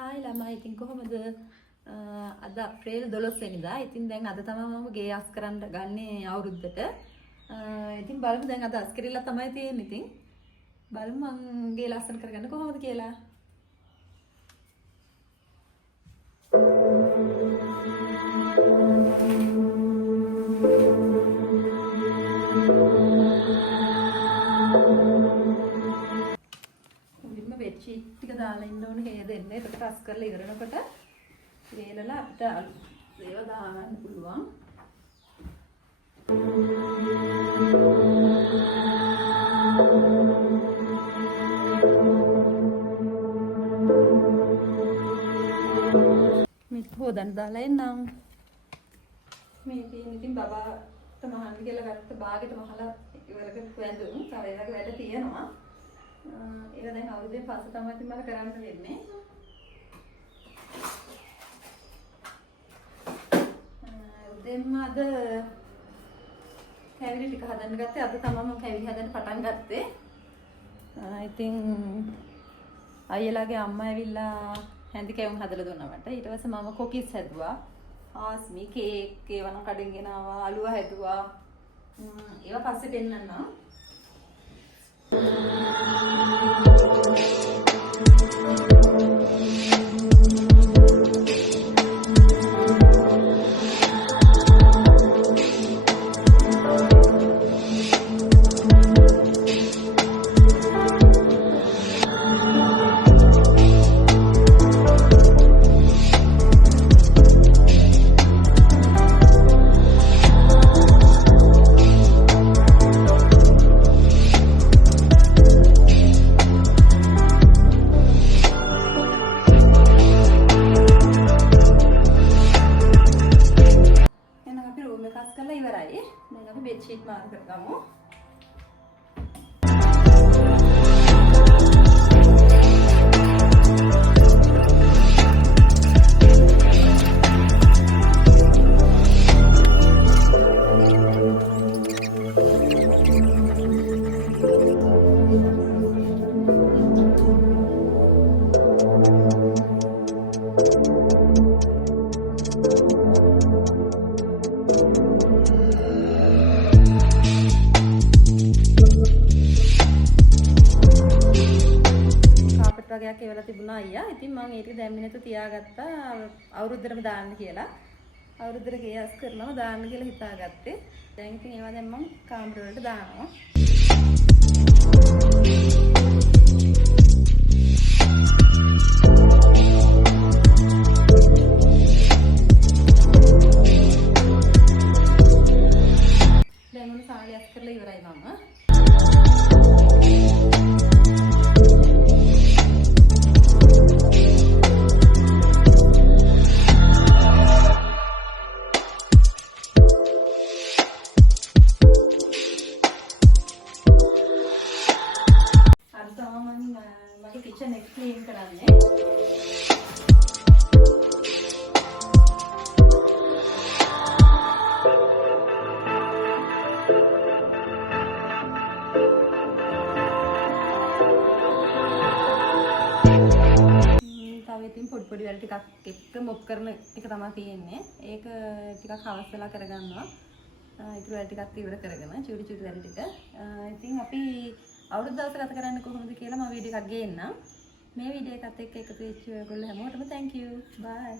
Hi ළමයි ඉතින් කොහොමද අද අප්‍රේල් 12 වෙනිදා. ඉතින් දැන් අද තමයි මම ගේ අස් කරන්න ගන්නේ අවුරුද්දට. ඉතින් බලමු දැන් අද අස් කිරිල්ල තමයි තියෙන්නේ. ඉතින් බලමු මං ගේ ලස්සන කරගන්න කොහොමද කියලා. bedsheet ටික දාලා ඉන්න ඕනේ හේදෙන්න. ඒක රස් කරලා ඉවරනකොට වේලලා අපිට ඒව දාගන්න පුළුවන්. මේක හොදන්න දාලා එන්නම්. මේකෙන් ඉතින් බබාට මහන්න කියලා ගත්ත බාගෙට මහලා ඉවරකට වැඳුම්. තව ඒ වගේ වැඩ තියෙනවා. ඒක දැන් අවුරුද්දෙන් පස්සේ තමයි ඉතින් මම කරන්න වෙන්නේ. උදේම අද කැවිලි ටික හදන්න ගත්තේ. අද තමයි මම කැවිලි හදන්න පටන් ගත්තේ. ඉතින් අයියලාගේ අම්මා ඇවිල්ලා හැන්දි කැවුම් හදලා දුන්නා මට. ඊට පස්සේ මම කොකිස් හැදුවා. ආස්මි කේක් ඒවා නම් කඩෙන් ගෙනාවා. අලුව හැදුවා. ඒවා පස්සේ දෙන්නම්. ඉවරයි. දැන් අපි bedsheet මාර්ක් කරගමු. වගේක් ඒවලා තිබුණා අයියා. ඉතින් මම ඒක දැම්මේ නැතු තියාගත්තා අවුරුද්දටම දාන්න කියලා. අවුරුද්දට ගේ අස් කරනවා දාන්න කියලා හිතාගත්තේ. දැන් ඉතින් ඒවා දැන් මම කාමර වලට දානවා. දැන් මොන සාලි අස් කරලා ඉවරයි මම. මගේ කිචන් එක ක්ලීන් කරන්නේ. තව ඉතින් පොඩි වැඩ ටිකක් එක්ක මොප් කරන එක තමයි තියෙන්නේ. ඒක ටිකක් හවස් වෙලා කරගන්නවා. ඉතුරු වැඩ ටිකක් ඉවර කරගෙන චූටි චූටි වැඩ ටික. ඉතින් අපි අවුරුදු දවස ගත කරන්න කොහොමද කියලා මම වීඩියෝ එකක් ගේන්නම්. මේ වීඩියෝ එකත් එක්ක එකතු වෙච්ච ඔයගොල්ලෝ හැමෝටම thank you. bye.